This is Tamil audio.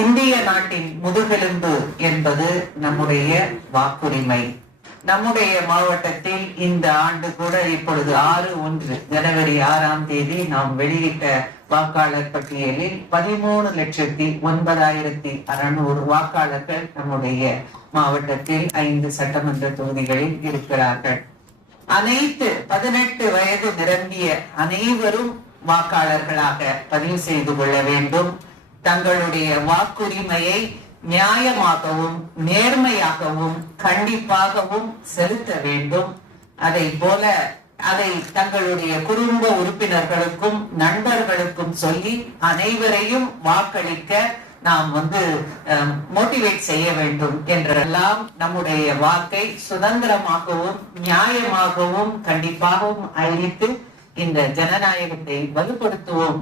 இந்திய நாட்டின் முதுகெலும்பு என்பது நம்முடைய வாக்குரிமை. நம்முடைய மாவட்டத்தில் இந்த ஆண்டு கூட இப்பொழுது 6/1 ஜனவரி 6ஆம் தேதி நாம் வெளியிட்ட வாக்காளர் பட்டியலில் 13,09,600 வாக்காளர்கள் நம்முடைய மாவட்டத்தில் 5 சட்டமன்ற தொகுதிகளில் இருக்கிறார்கள். அனைத்து 18 வயது நிரம்பிய அனைவரும் வாக்காளர்களாக பதிவு செய்து கொள்ள வேண்டும். தங்களுடைய வாக்குரிமையை நியாயமாகவும் நேர்மையாகவும் கண்டிப்பாகவும் செலுத்த வேண்டும். அதை போல அதை தங்களுடைய குடும்ப உறுப்பினர்களுக்கும் நண்பர்களுக்கும் சொல்லி அனைவரையும் வாக்களிக்க நாம் மோட்டிவேட் செய்ய வேண்டும் என்றெல்லாம் நம்முடைய வாக்கை சுதந்திரமாகவும் நியாயமாகவும் கண்டிப்பாகவும் அளித்து இந்த ஜனநாயகத்தை வலுப்படுத்துவோம்.